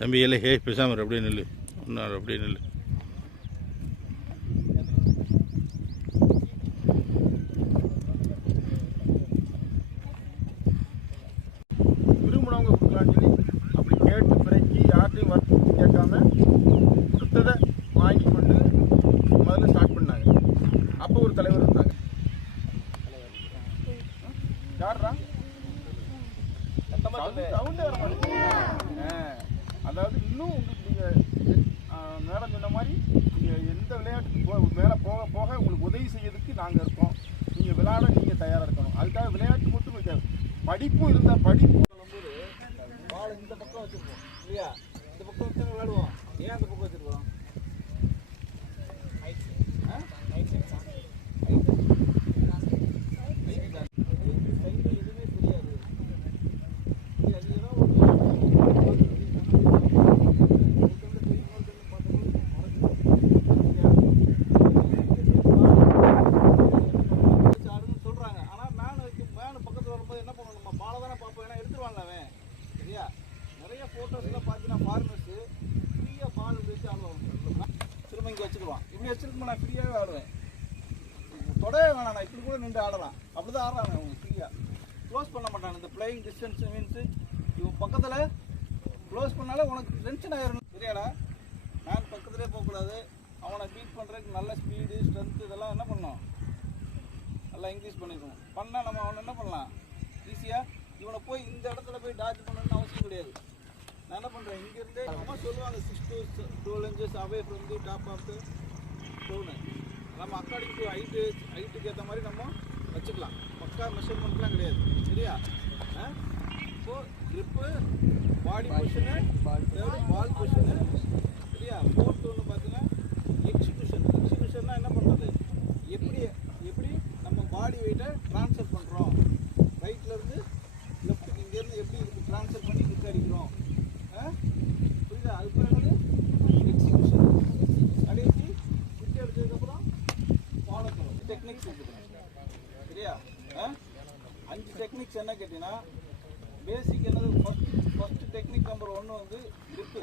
தம்பி இல்லை ஹே பேசாமர் அப்படியே நெல் ஒன்றும் அப்படியே நெல். விரும்பினவங்க கொடுக்கலான்னு சொல்லி அப்படி கேட்டு பிறக்கி யார்ட்டையும் வற்புறுத்தி கேட்காம கொடுத்ததை வாங்கி கொண்டு முதல்ல ஸ்டார்ட் பண்ணாங்க. அப்போ ஒரு தலைவர் இருந்தாங்க. யாரா சவுண்டே வர மாட்டேங்குது. அதாவது இன்னும் உங்களுக்கு நீங்கள் மேடம் சொன்ன மாதிரி நீங்கள் எந்த விளையாட்டுக்கு மேலே போக போக உங்களுக்கு உதவி செய்யறதுக்கு நாங்கள் இருக்கோம். நீங்கள் விளையாட நீங்கள் தயாராக இருக்கணும். அதுக்காக விளையாட்டு மட்டும் வைக்காது, படிப்பும் இருந்தால் படிப்பு சொல்லும்போது பால் இந்த பக்கம் வச்சுருப்போம் இல்லையா? இந்த பக்கம் வச்சு விளையாடுவோம். ஏன் அந்த பக்கம் வச்சுருக்கோம்? நிறைய ஃபோட்டோஸ்லாம் பார்த்தீங்கன்னா ஃபாரினர்ஸு ஃப்ரீயாக பால் வச்சு ஆடுவாங்க. திரும்ப இங்கே வச்சுக்குவான். இப்படி வச்சுருக்கோம், நான் ஃப்ரீயாகவே ஆடுவேன். தொடவே வேணாம், நான் இப்படி கூட நின்று ஆடலாம். அப்படி தான் ஆடுறாங்க அவங்க ஃப்ரீயாக. க்ளோஸ் பண்ண மாட்டாங்க. இந்த பிளேயிங் டிஸ்டன்ஸ் மீன்ஸு இவன் பக்கத்தில் க்ளோஸ் பண்ணாலே உனக்கு டென்ஷன் ஆகிடணும். சரியாடா? நான் பக்கத்துலேயே போகக்கூடாது. அவனை பீட் பண்ணுறதுக்கு நல்ல ஸ்பீடு ஸ்ட்ரென்த்து இதெல்லாம் என்ன பண்ணணும், நல்லா இன்க்ரீஸ் பண்ணிக்கணும். பண்ணால் நம்ம அவனை என்ன பண்ணலாம், ஈஸியாக இவனை போய் இந்த இடத்துல போய் டாச் பண்ணணும்னு அவசியம் கிடையாது. நான் என்ன பண்ணுறேன், இங்கேருந்தே அம்மா சொல்லுவாங்க 6 to 12 inches away from the top of the stone. நம்ம அக்கார்டிங் டு ஹைட்டுக்கு ஏற்ற மாதிரி நம்ம வச்சுக்கலாம். பக்கா மெஷர்மெண்ட்லாம் கிடையாது. சரியா? So grip, body position, third ball position. சரியா? ஃபோர்த் ஒன்று பார்த்தீங்கன்னா எக்ஸிக்யூஷன்னா என்ன பண்ணுறது, எப்படி நம்ம பாடி வெயிட்டை ட்ரான்ஸ்ஃபர் பண்ணுறோம். ரைட்லேருந்து லெஃப்ட்டுக்கு இங்கேருந்து எப்படி இதுக்கு ட்ரான்ஸ்ஃபர் பண்ணி இதுக்கு அடிக்கிறோம். புரியுதா? அது பிறகு எக்ஸிக்யூஷன். கடைசி விட்டு எடுத்ததுக்கப்புறம் ஃபாலோ பண்ணும் டெக்னிக்ஸ் இருக்குது. சரியா? 5 டெக்னிக்ஸ் என்ன கேட்டிங்கன்னா, பேசிக் என்னது, ஃபஸ்ட்டு டெக்னிக் நம்பர் 1 வந்து க்ரிப்பு.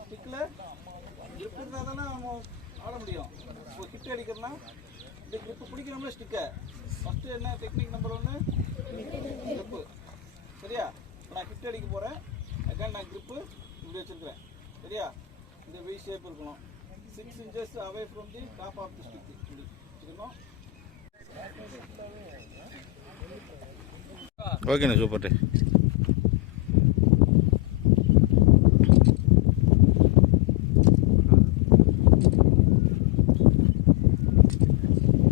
ஸ்டிக்கில் க்ரிப் இருந்தால் தானே நம்ம ஆட முடியும். இப்போ கிட்ட அடிக்கிறதுனா இந்த க்ரிப்பு பிடிக்கணும்ல ஸ்டிக்கை. ஃபஸ்ட்டு என்ன டெக்னிக் நம்பர் 1 க்ரிப்பு. சரியா? இப்போ நான் கிட்ட அடிக்க போகிறேன். அதுக்காக நான் க்ரிப்பு இப்படி வச்சுருக்கிறேன். சரியா? இந்த வி ஷேப் இருக்கணும். 6 inches away from the top of the stick இப்படி வச்சுக்கணும். ஓகேண்ணா, சூப்பர்.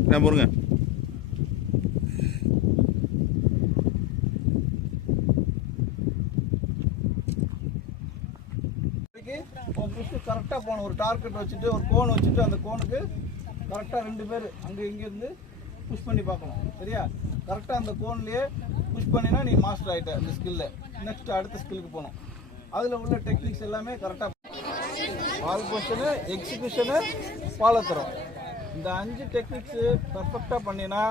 என்ன போடுங்க. கரெக்டாக போகணும். ஒரு டார்கெட் வச்சுட்டு ஒரு கோன் வச்சுட்டு அந்த கோனுக்கு கரெக்டாக 2 பேர் அங்கே இங்கேருந்து புஷ் பண்ணி பார்க்கணும். சரியா? கரெக்டாக அந்த கோன்லேயே புஷ் பண்ணினா நீ மாஸ்டர் ஆகிட்ட அந்த ஸ்கில்லில். நெக்ஸ்ட் அடுத்த ஸ்கில்லுக்கு போகணும். அதில் உள்ள டெக்னிக்ஸ் எல்லாமே கரெக்டாக பால் பொசிஷனு, எக்ஸிக்யூஷனு, ஃபாலோ தரும். இந்த 5 டெக்னிக்ஸு பர்ஃபெக்டாக பண்ணினா